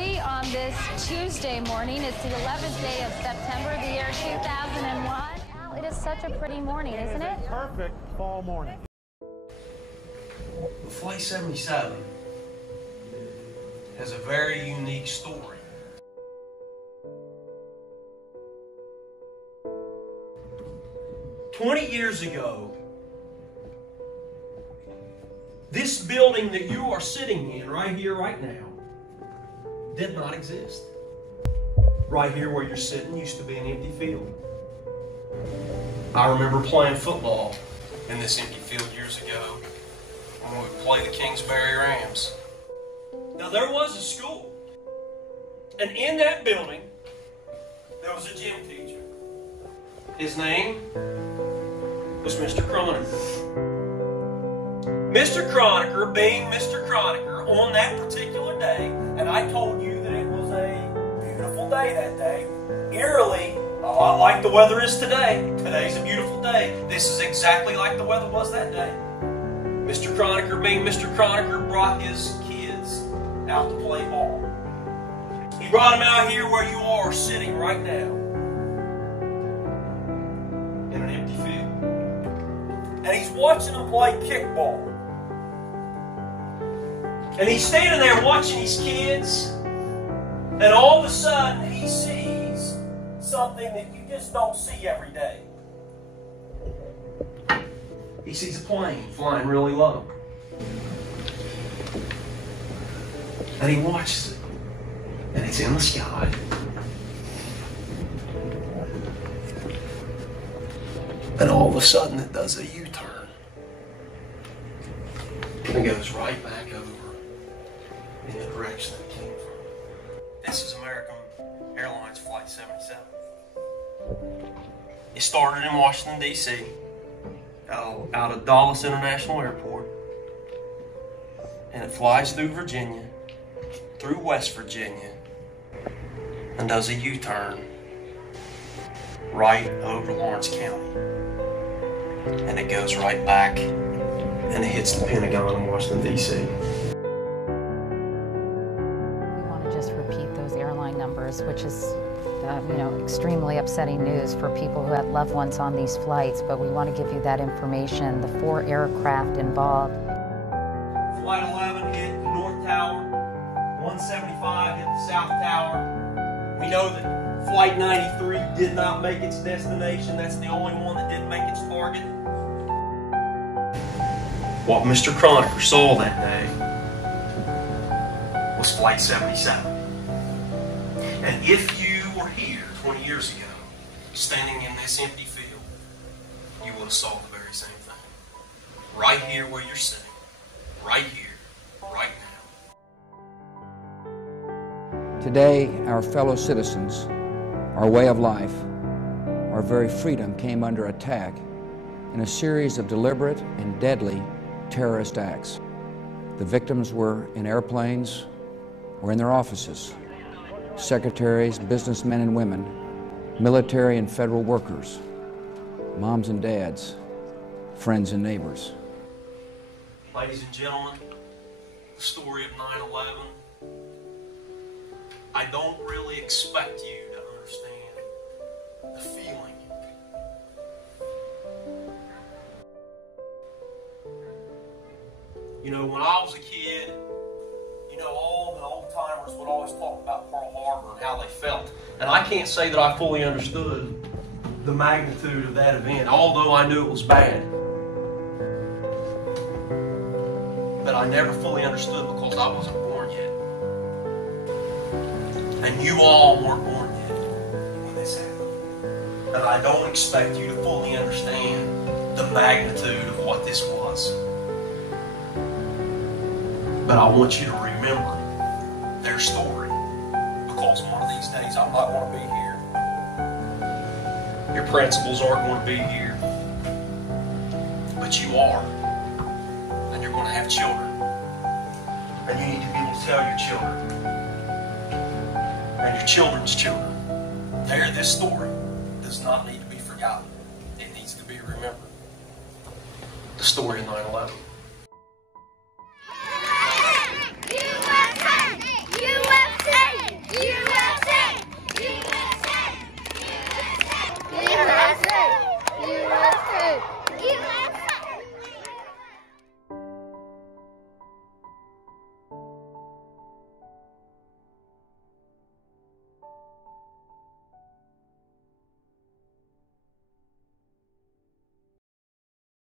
everybody on this Tuesday morning. It's the 11th day of September, the year 2001. Al, it is such a pretty morning, isn't it? Perfect fall morning. Flight 77 has a very unique story. "20 years ago, this building that you are sitting in right here, right now, did not exist. Right here where you're sitting used to be an empty field. I remember playing football in this empty field years ago when we would play the Kingsbury Rams. Now there was a school, and in that building there was a gym teacher. His name was Mr. Croniker. Mr. Croniker, being Mr. Croniker, on that particular day, and I told you that it was a beautiful day that day, eerily, a lot like the weather is today. Today's a beautiful day. This is exactly like the weather was that day. Mr. Croniker, being Mr. Croniker, brought his kids out to play ball. He brought them out here where you are sitting right now, in an empty field. And he's watching them play kickball. And he's standing there watching his kids, and all of a sudden he sees something that you just don't see every day. He sees a plane flying really low. And he watches it, and it's in the sky. And all of a sudden it does a U-turn. And it goes right back over in the direction that it came from. This is American Airlines Flight 77. It started in Washington, D.C., out of Dulles International Airport. And it flies through Virginia, through West Virginia, and does a U-turn right over Lawrence County. And it goes right back and it hits the Pentagon in Washington, D.C. We want to just repeat those airline numbers, which is extremely upsetting news for people who had loved ones on these flights, but we want to give you that information. The 4 aircraft involved. Flight 11 hit the North Tower, 175 hit the South Tower. We know that Flight 93 did not make its destination. That's the only one that didn't make its target. What Mr. Croniker saw that day was Flight 77. And if you were here 20 years ago, standing in this empty field, you would have saw the very same thing. Right here where you're sitting. Right here. Right now. Today, our fellow citizens, our way of life, our very freedom came under attack in a series of deliberate and deadly terrorist acts. The victims were in airplanes or in their offices. Secretaries, businessmen and women, military and federal workers, moms and dads, friends and neighbors. Ladies and gentlemen, the story of 9/11. I don't really expect you to understand the feeling. You know, when I was a kid, all the old timers would always talk about Pearl Harbor and how they felt. And I can't say that I fully understood the magnitude of that event, although I knew it was bad. But I never fully understood because I wasn't born yet. And you all weren't born yet when this happened. And I don't expect you to fully understand the magnitude of what this was. But I want you to remember their story, because one of these days I'm not going to be here. Your principals aren't going to be here. But you are. And you're going to have children. And you need to be able to tell your children. And your children's children. This story does not need to be forgotten. It needs to be remembered. The story of 9/11.